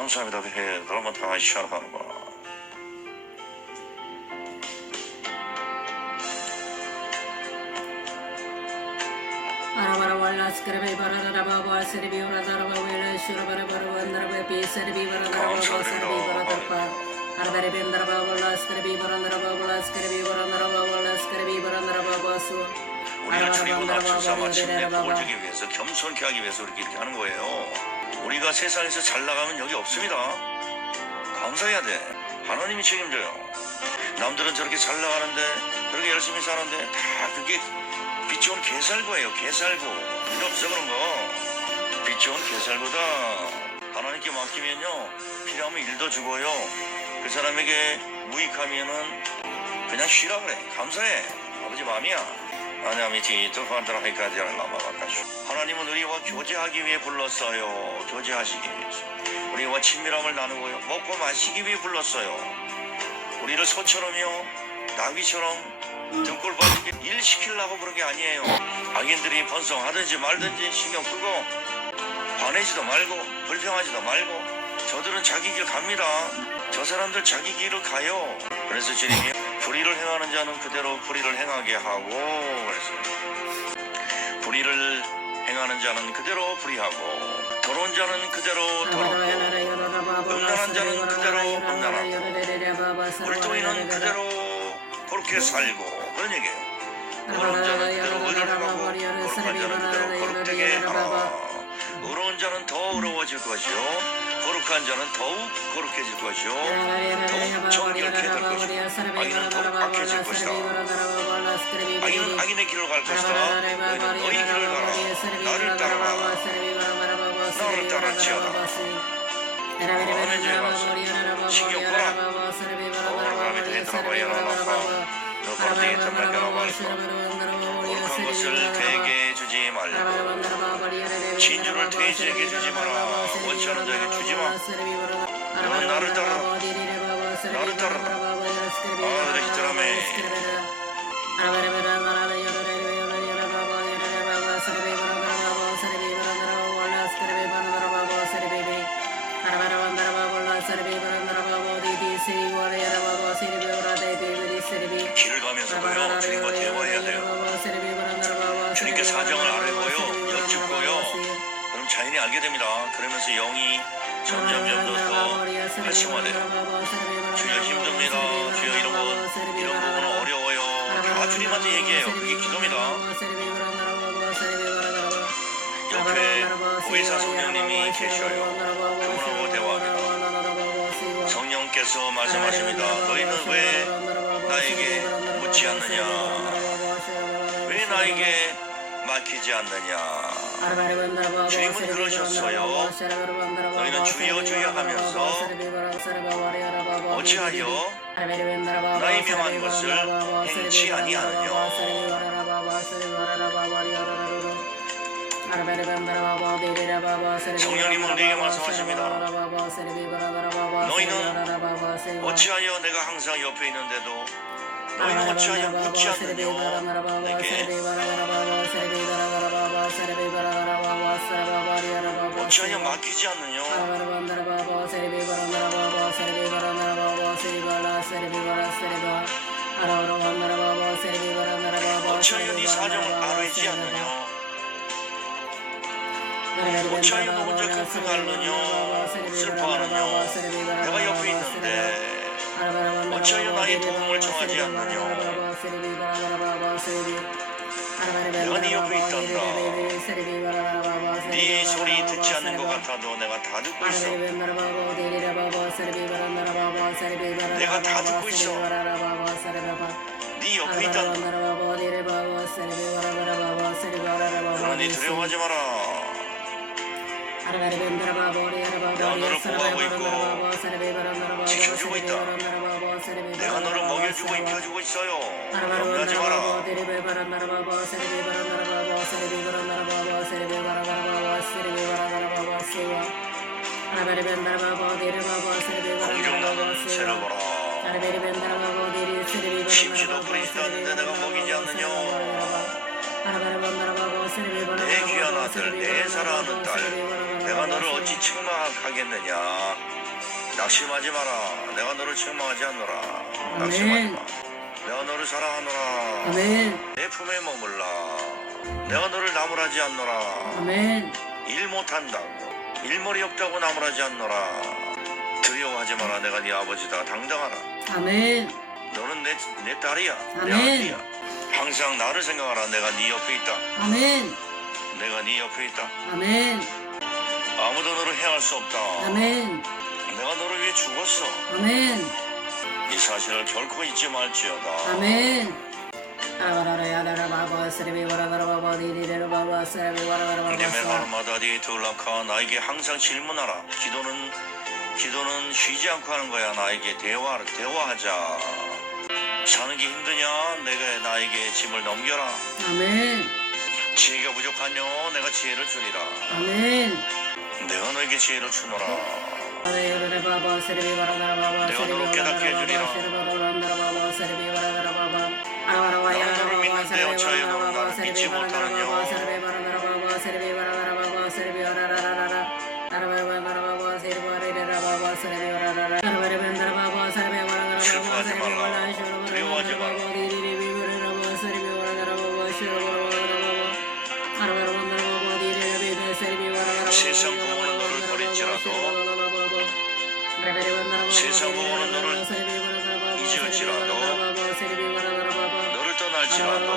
감사합니다. 해 그러면 다 시작하는 거야. Arabara wala skrebe barara baba serbi barara baba wala shura bara bara wandara baba pi serbi barara baba serbi barara pa Arabara bendara baba wala skrebe barara baba wala skrebe barara baba wala skrebe barara baba su 우리를 줄이고 낮춰서 마침내 barara 복을 baba 주기 위해서 겸손케 하기 위해서 이렇게 이렇게 하는 거예요. 우리가 세상에서 잘 나가면 여기 없습니다. 감사해야 돼. 하나님이 책임져요. 남들은 저렇게 잘 나가는데 저렇게 열심히 사는데 다 그게 빛 좋은 개살구예요. 개살구. 필요 없어 그런 거. 빛 좋은 개살구다. 하나님께 맡기면요 필요하면 일도 주고요. 그 사람에게 무익하면은 그냥 쉬라 그래. 감사해. 아버지 마음이야. 하나님이 뒤또 반드라하기까지 하는 남아가까지. 하나님은 우리와 교제하기 위해 불렀어요. 교제하시기 위해서. 우리와 친밀함을 나누고요. 먹고 마시기 위해 불렀어요. 우리를 소처럼요, 나귀처럼 등골 빠지게 일 시키려고 그런 게 아니에요. 악인들이 번성하든지 말든지 신경 끄고 화내지도 말고 불평하지도 말고 저들은 자기 길 갑니다. 저 사람들 자기 길을 가요. 그래서 주님이 불의를 행하는 자는 그대로 불의를 행하게 하고 그래서 불의를 행하는 자는 그대로 불의하고 더러운 자는 그대로 더럽고 음란한 자는 그대로 음란하고 불도인은 그대로 그렇게 살고 그런 얘기예요. 의로운 자는 그대로 의를 행하고 거룩한 자는 그대로 거룩되게 하라. 의로운 자는 더 의로워질 것이요 거룩한 자는 더욱 거룩해질 것이요 더욱 정결케 될 것이요 악인은 더욱 악해질 것이다. 악인은 악인의 길을 갈 것이다. 너희는 너희 길을 가라. 나를 따라라. 나를 따라지어다. 아멘 주여 감사. 신경 꺼라. 오라가미 되더라고 야라라파. 너 거룩되게 탐나게라 말소. 거룩한 것을 그에게 주지 말고 진주를 돼지에게 주지 마라. 원치 않은 자에게 주지 마. 너는 나를 따르라. 나를 따르라. 아, 그래, 히트라메. 알게 됩니다. 그러면서 영이 점점점 더 활성화돼요. 주여 힘듭니다. 주여 이런 건 이런 부분은 어려워요. 다 주님한테 얘기해요. 그게 기도입니다. 옆에 의사 성령님이 계셔요. 그분하고 대화합니다. 성령께서 말씀하십니다. 너희는 왜 나에게 묻지 않느냐? 왜 나에게 막히지 않느냐? 주님은 그러셨어요. 너희는 주여 주여 하면서 어찌하여 나의 명한 것을 행치 아니하느냐 성령님은 우리에게 말씀하십니다. 너희는 어찌하여 내가 항상 옆에 있는데도 내게 어찌하여 막히지 않느냐? 어찌하여 네 사정을 알지 않느냐? 어찌하여 너 혼자 끙끙 앓느냐? 슬퍼하느냐? 내가 옆에 있는데 어찌하여 나의 도움을 청하지 않느냐? 내가 네 옆에 있단다. 네 소리 듣지 않는 것 같아도 내가 다 듣고 있어. 내가 다 듣고 있어. 네 옆에 있단다. 그러니 두려워하지 마라. 내가 너를 보호하고 있고 지켜주고 있다. 내가 너를 먹여주고 입혀주고 있어요. 염려하지 마라. 공중나무는 새를 보라. 심지도 뿌리지도 않는데 내가 먹이지 않느냐? 내 귀한 아들, 내 사랑하는 딸, 내가 너를 어찌 책망하겠느냐? 낙심하지 마라. 내가 너를 책망하지 않노라. 낙심하지 마 내가 너를 사랑하노라. 아멘 내 품에 머물라. 내가 너를 나무라지 않노라. 아멘 일 못한다고 일머리 없다고 나무라지 않노라. 두려워하지 마라 내가 네 아버지다. 당당하라 아멘 너는 내, 내 딸이야. 내 아멘. 아들이야 항상 나를 생각하라. 내가 네 옆에 있다. 아멘. 내가 네 옆에 있다. 아멘. 아무도 너를 해할 수 없다. 아멘. 내가 너를 위해 죽었어. 아멘. 이 사실을 결코 잊지 말지어다. 아멘. 님의 날마다 네 둘락하 나에게 항상 질문하라. 기도는 기도는 쉬지 않고 하는 거야. 나에게 대화 대화하자 사는 게 힘드냐? 내가 나에게 짐을 넘겨라. 아멘. 지혜가 부족하뇨? 내가 지혜를 주리라. 아멘. 내가 너에게 지혜를 주노라. 내가 너를 깨닫게 해주리라. 너를 믿는데 어찌하여 너는 나를 믿지 못하느냐? 세상 부모는 너를 버릴지라도 세상 부모는 너를 잊을지라도 너를 떠날지라도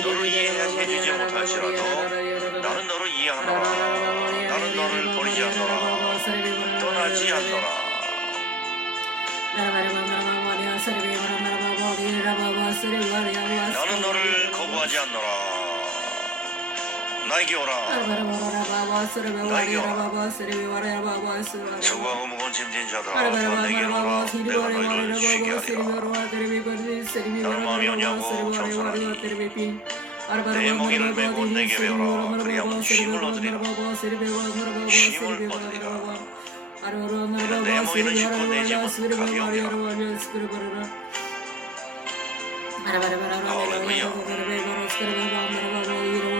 너를 이해해주지 못할지라도 나는 너를 이해하노라. 나는 너를 버리지 않노라. 떠나지 않노라. 나는 너를 거부하지 않노라 나에게 오라 수고하고 무거운 짐진 자들아 다 내게 오라 내가 너희를 쉬게 하리라 너는 마음이 오냐고 겸손하니 내 멍이를 메고 내게 배우라 그리하면 쉼을 얻으리라 쉼을 얻으리라 내 멍이는 싣고 내 짐은 가벼움이라 수고하고 무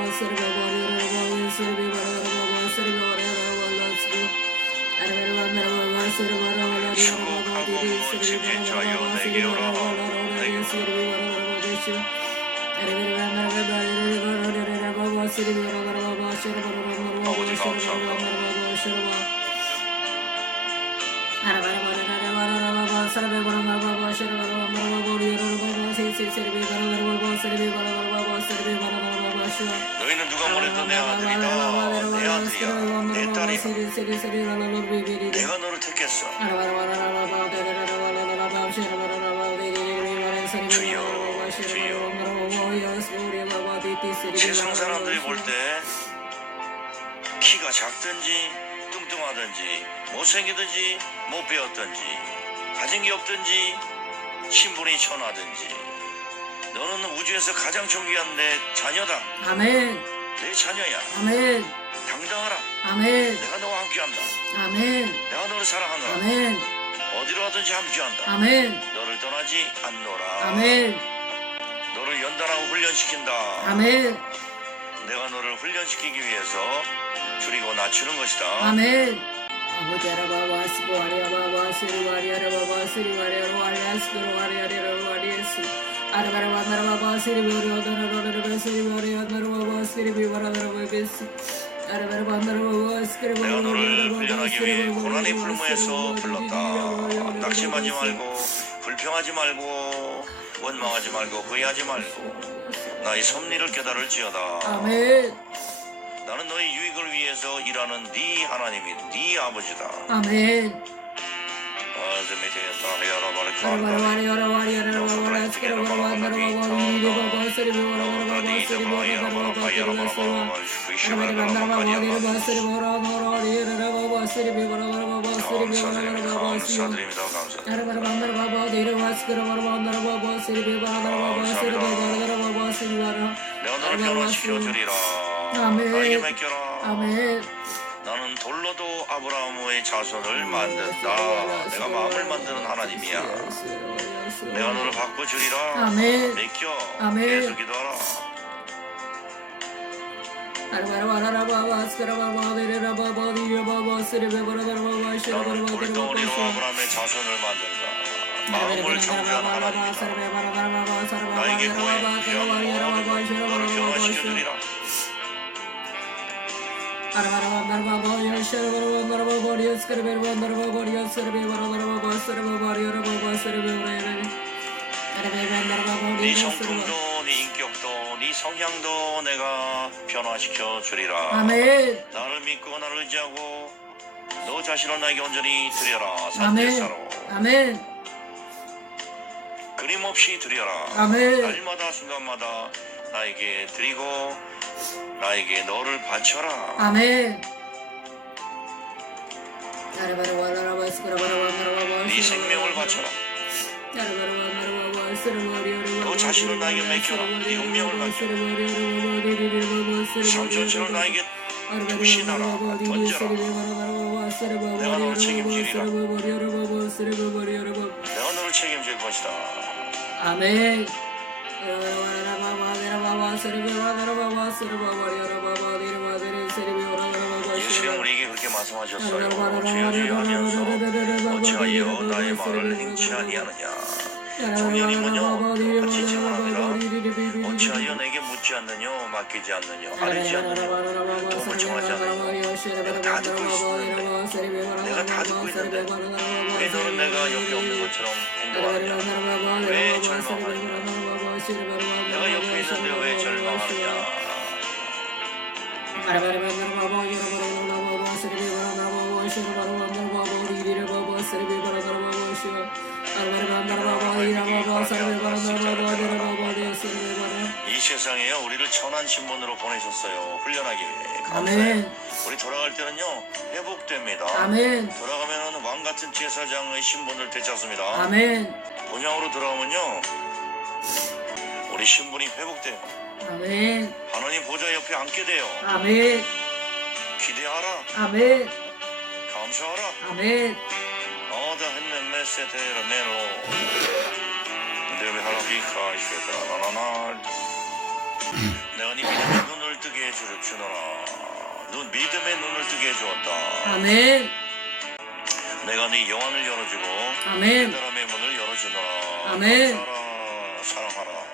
거운 내 아들이다 내 아들이야 내 딸이야 내가 너를 택했어. 세상 사람들이 볼 때 키가 작든지 뚱뚱하든지 못생기든지 못 배웠든지 가진 게 없든지 신분이 천하든지 너는 우주에서 가장 존귀한 내 자녀다. 아멘, 내 자녀야. 아멘, 당당하라. 아멘, 내가 너와 함께한다. 아멘, 내가 너를 사랑한다 아멘, 어디로 가든지 함께한다. 아멘, 너를 떠나지 않노라. 아멘, 너를 연단하고 훈련시킨다. 아멘, 내가 너를 훈련시키기 위해서 줄이고 낮추는 것이다. 아멘. 아버지 아라바바 스고 아리아바바 스리 와리아라바바 스리 와리아라 스고로 와리아리라 와리에스 아라바라바 나라바바 스리 와리아다라라라바 스리 와리아다라바바 스 내가 너를 훈련하기 위해 고난의 불무에서 불렀다 낙심하지 말고 불평하지 말고 원망하지 말고 후회하지 말고 나의 섭리를 깨달을지어다 아멘. 나는 너의 유익을 위해서 일하는 네 하나님이 네 아버지다. 아멘 아즈 나는 돌로도 아브라함의 자손을 만든다 내가 마음을 만드는 하나님이야 내가 너를 바꿔 주리라 아멘. 맡겨 아멘. 계속 기도하라 너는 돌덩어리로 아브라함의 자손을 만든다. 마음을 정죄한 하나님이다. 나에게 구해 모든 너를 변화시켜주리라. 네 성품도 네 인격도 네 성향도 내가 변화시켜 주리라. 아멘. 나를 믿고 나를 의지하고 너 자신을 나에게 온전히 드려라. 아멘. 산제사로 아멘. 끊임없이 드려라. 아멘. 날마다 순간마다 나에게 드리고 나에게 너를 바쳐라. 아멘. 네 생명을 바쳐라. 너 자신을 나에게 맡겨라. 네 운명을 맡겨라. 삼촌처럼 나에게 부신하라. 던져라. 내가 너를 책임지리라. 내가 너를 책임질 것이다. 아멘. 예수님 우리에게 그렇게 말씀하셨어요. 주여 주여 하면서 어찌하여 나의 말을 행치 아니하느냐. 청년이면요 같이 질문합니다. 어찌하여 내게 묻지 않느냐? 맡기지 않느냐? 아뢰지 않느냐? 도움을 청하지 않느냐? 내가 다 듣고 있는데 내가 다 듣고 있는데 왜 너는 내가 옆에 없는 것처럼 행동하느냐? 왜 절망하느냐 내가 옆에 있는데 왜 절망하느냐 이 세상에요 우리를 천한 신분으로 보내셨어요 훈련하기 위해 아멘. 우리 돌아갈 때는요 회복됩니다 아멘. 돌아가면은 왕 같은 제사장의 신분을 되찾습니다 아멘. 본향으로 돌아오면요 우리 신분이 회복돼요 아멘. 하나님 보좌 옆에 앉게 돼요 아멘. 기대하라 아멘. 감사하라 아멘. 어다 했는 메세데르 메로 내가 하라비카 이시베드라나나나 내가 네 믿음의 눈을 뜨게 해주- 주노라 눈 믿음의 눈을 뜨게 해주었다 아멘. 내가 네 영안을 열어주고 아멘. 깨달음의 문을 열어주노라 아멘.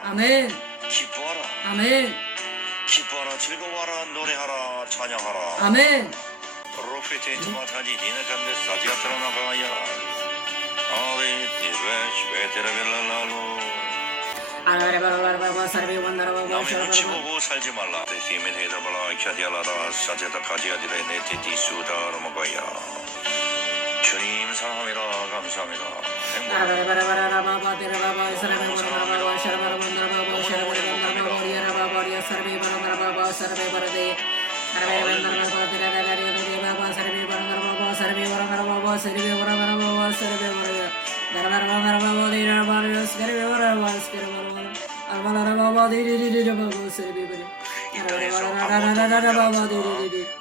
아멘. 기뻐하라. 아멘. 기뻐하라 즐거워하라 노래하라 찬양하라. 아멘. 프로페트 투마타지 니네간데 사지아트라나가야. 아리 디베 슈베테라벨랄라로. 남의 눈치 보고 살지 말라. 힘에 대답하라 캬디알라다 사제다 가지아디라 네티티 수다라마가야. 주님 사랑합니다 감사합니다. 행복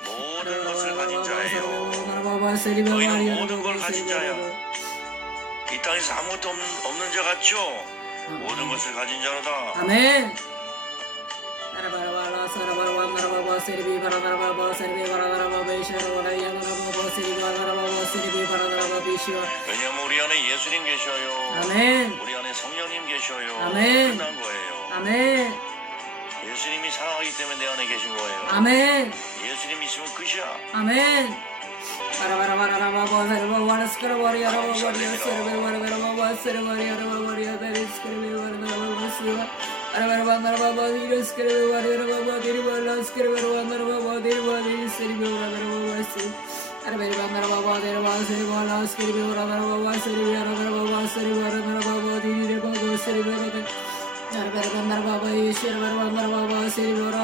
모든 것을 가진 자예요 너희는 모든 걸 가진 자야. 이 땅에서 아무것도 없는, 없는 자 같죠? 모든 것을 가진 자로다 아멘. 왜냐하면 우리 안에 예수님 계셔요 아멘. 우리 안에 성령님 계셔요 아멘. 끝난 거예요 아멘. 예수님이 사랑하기 때문에 내 안에 계신 거예요 아멘. 예수님 있으면 끝이야 아멘. 깨달으리 Merhaba merhaba bağlı askeri ve var merhaba bağlı bağlı askeri ve var merhaba bağlı bağlı seni bir var merhaba bağlı अरे मेरे बाप बाबा तेरे बाबा सरी बाला उसके भी बाबा सरी बाबा सरी बाबा तेरी रे बाबा बाबा ईश्वर बाबा सरी मेरा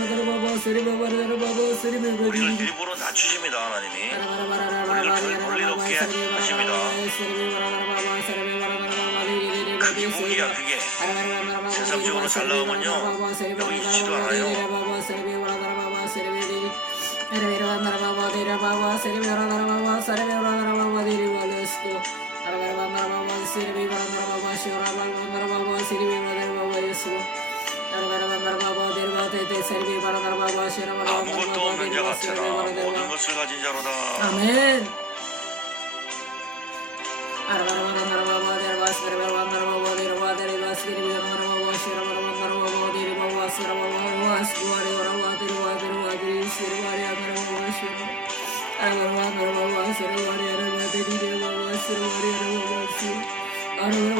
मेरा 우리를 일부러 낮추십니다 하나님이. 그게 무기야 그게. 세상적으로 잘 나오면요 여기 있지도 않아요 아무것도 없는 자 같으나 모든 것을 가진 자로다. 아멘. 우리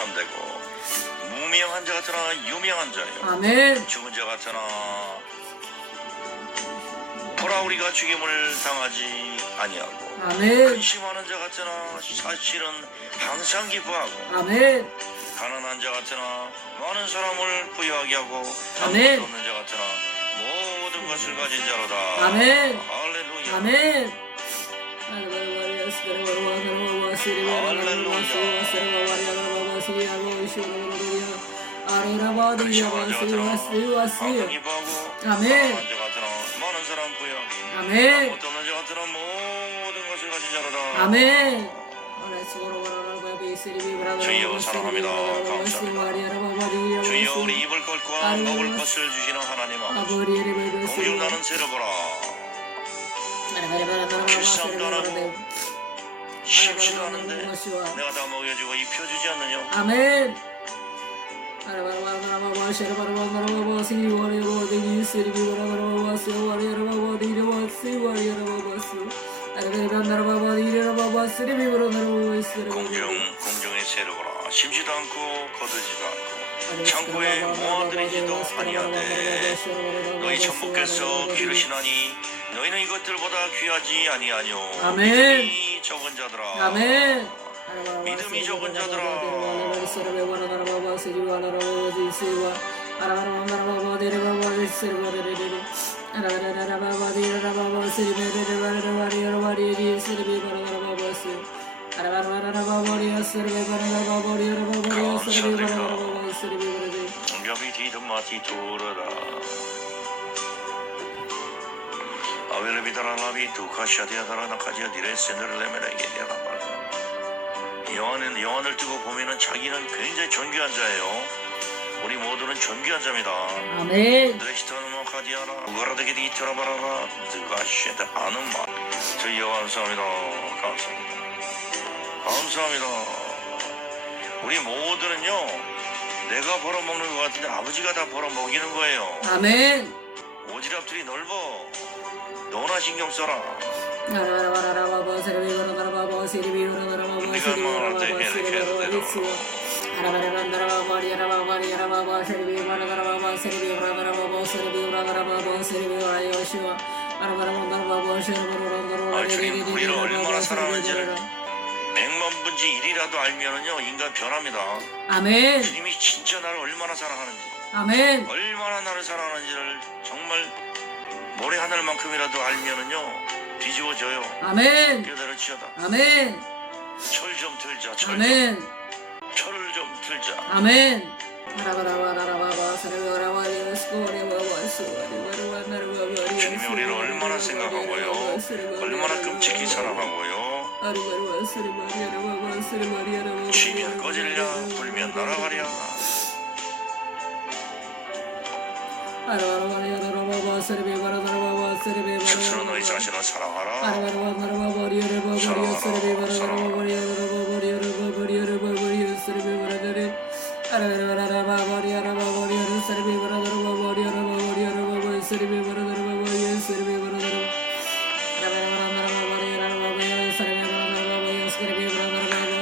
참되고 무명한 자 같으나 유명한 자요. 아멘. 죽은 자 같으나 보라 우리가 죽임을 당하지 아니하고 아멘. 근심하는 자 같으나 사실은 항상 기뻐하고 아멘. 가난한 자 같으나 많은 사람을 부유하게 하고 아멘. 없는 자 같으나 모든 것을 가진 자로다 아멘. 할렐루야 아멘. 자 같으나 항상 아멘. 가난한 자 같으나 많은 사람 부유하게 아멘. 자로다 아멘. 주여 사랑합니다. 감사합니다. 주여 우리 입을 것과 먹을 것을 주시는 하나님 아버지 공중 나는 새를 보라 안 심지도 않은데 내가 다 먹여주고 입혀주지 않느냐 아멘. 공중 공중의 새를 보라 심지도 않고 거두지도 않고 창고에 모아들이지도 아니하되 너희 천부께서 기르시나니 너희는 이것들보다 귀하지 아니하뇨 아멘. 믿음이 적은 자들아 아멘. 믿음이 적은 자들아. 겹이 디드마티 도르다 아벨비다라 라비 두카샤디아다라 나카지아 디레세너를 레메라게디아라 말다 영안은 영안을 뜨고 보면은 자기는 굉장히 존귀한 자예요 우리 모두는 존귀한 자입니다 아멘. 드레시타노 카디아라 우가라데게디 이트라바라라 드가시에다 아는 말 저희여 감사합니다 감사합니다 감사합니다 우리 모두는요 내가 벌어먹는 것 같은데 아버지가 다 벌어먹이는 거예요 아멘. 오지랖들이 넓어 너나 신경 써라 아, 주님, 우리를 얼마나 사랑하는지를 백만 분지 일이라도 알면은요 인간 변합니다 아멘. 주님이 진짜 나를 얼마나 사랑하는지 아멘. 얼마나 나를 사랑하는지를 정말 모래 하늘만큼이라도 알면은요 뒤집어져요 아멘. 깨달아 치어다 아멘. 철 좀 들자 철좀 아멘. 철을 좀 들자 아멘. 주님이 우리를 얼마나 생각하고요 얼마나 끔찍히 사랑하고요 쥐면 꺼질랴 불면 날아가랴 스스로 너희 자신을 사랑하라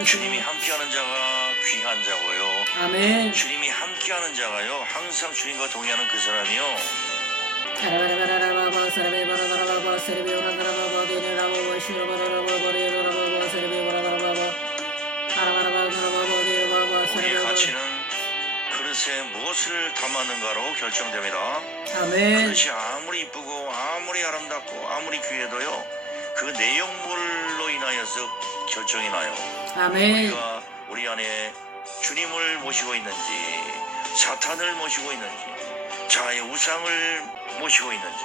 주님이 함께하는 자가 귀한 자고요 아멘. 주님이 함께하는 자가요 항상 주님과 동의하는 그 사람이요 우리의 가치는 그릇에 무엇을 담았는가로 결정됩니다 아멘. 그릇이 아무리 이쁘고 아무리 아름답고 아무리 귀해도요 그 내용물로 인하여서 결정이 나요 아멘. 우리가 우리 안에 주님을 모시고 있는지 사탄을 모시고 있는지 자의 우상을 모시고 있는지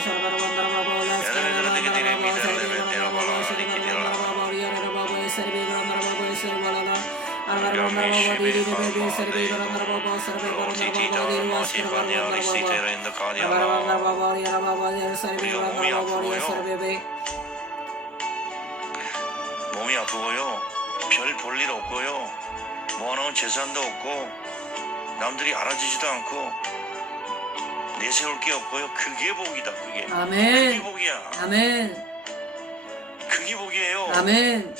몸이 아프고요. 별 볼 일 없고요. 모아놓은 재산도 없고 남들이 알아주지도 않고 내세울 게 없고요. 그게 복이다. 그게. 그게 아멘. 복이야. 아멘. 그게 복이에요. 아멘.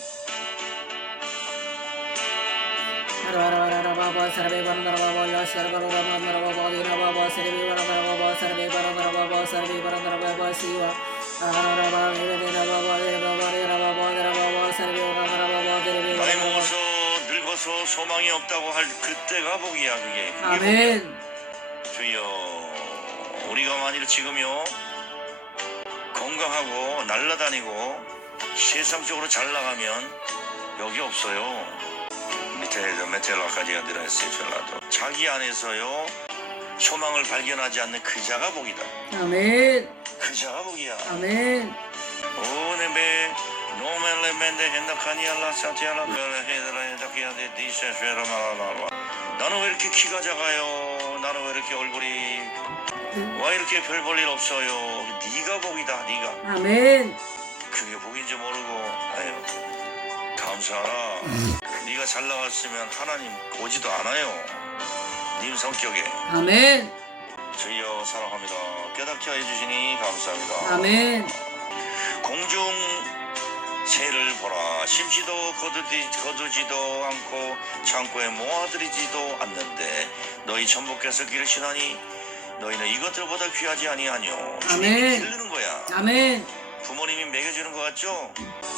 나이 먹어서 늙어서 소망이 없다고 할 그때가 복이야. 그게. 아멘. 주여 우리가 만일 지금요 건강하고 날라다니고 세상적으로 잘 나가면 여기 없어요 밑에 메텔라까지가 들어있어요 젤라도. 자기 안에서요 소망을 발견하지 않는 그 자가 복이다. 아멘. 그 자가 복이야. 아멘. 오네베 노멜레 멘데 hen다카니알라 사티알라 베레헤드라 헤다키아데 디세쉐라마라라. 나는 왜 이렇게 키가 작아요? 나는 왜 이렇게 얼굴이 와 이렇게 별 볼 일 없어요? 네가 복이다 네가. 아멘. 그게 복인지 모르고 아유 감사하라 네가 잘 나왔으면 하나님 오지도 않아요 님 성격에 아멘. 주여 사랑합니다 깨닫게 해주시니 감사합니다 아멘. 공중 새를 보라 심지도 거두지, 거두지도 않고 창고에 모아들이지도 않는데 너희 천부께서 기르시나니 너희는 이것들보다 귀하지 아니하뇨 주님이 아멘. 기르는 거야 아멘. 부모님이 먹여주는 것 같죠?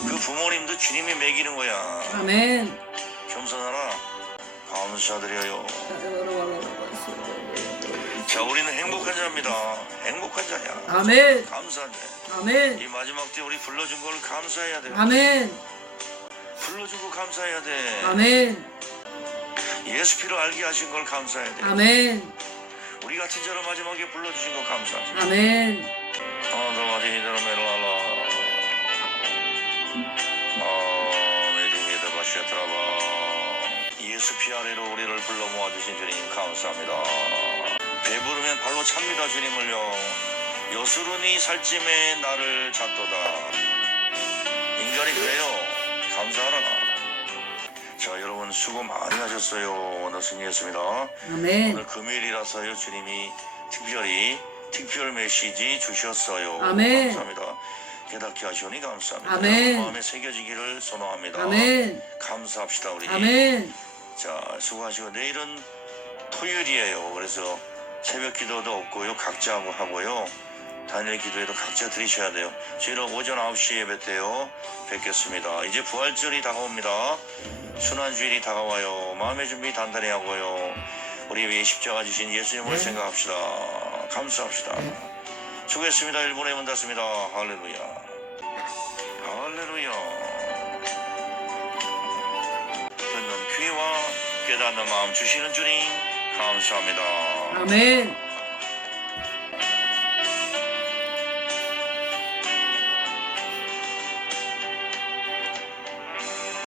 그 부모님도 주님이 먹이는 거야 아멘. 겸손하라 감사드려요 자 우리는 행복한 자입니다 행복한 자야 아멘. 감사한 자야 아멘. 이 마지막 때 우리 불러준 걸 감사해야 돼요 아멘. 불러주고 감사해야 돼 아멘. 예수 피로 알게 하신 걸 감사해야 돼 아멘. 우리 같은 자를 마지막에 불러주신 거 감사하죠 아멘. 예수 피 아래로 우리를 불러 모아주신 주님 감사합니다 배부르면 발로 찹니다 주님을요 여수르니 살찜에 나를 잡도다 인간이 그래요 감사하라 자 여러분 수고 많이 하셨어요 오늘 승리했습니다 아멘. 오늘 금요일이라서요 주님이 특별히 특별 메시지 주셨어요. 아멘. 감사합니다. 깨닫게 하시오니 감사합니다. 아멘. 마음에 새겨지기를 소원합니다. 아멘. 감사합시다 우리. 아멘. 자 수고하시고 내일은 토요일이에요. 그래서 새벽 기도도 없고요. 각자 하고 하고요. 단일 기도에도 각자 드리셔야 돼요. 저희는 오전 9시에 예배 때요. 뵙겠습니다. 이제 부활절이 다가옵니다. 순환주일이 다가와요. 마음의 준비 단단히 하고요. 우리 위에 십자가 주신 예수님을 생각합시다. 감사합시다. 수고했습니다. 일본의 문 닫습니다. 할렐루야. 할렐루야. 귀와 깨닫는 마음 주시는 주님 감사합니다. 아멘.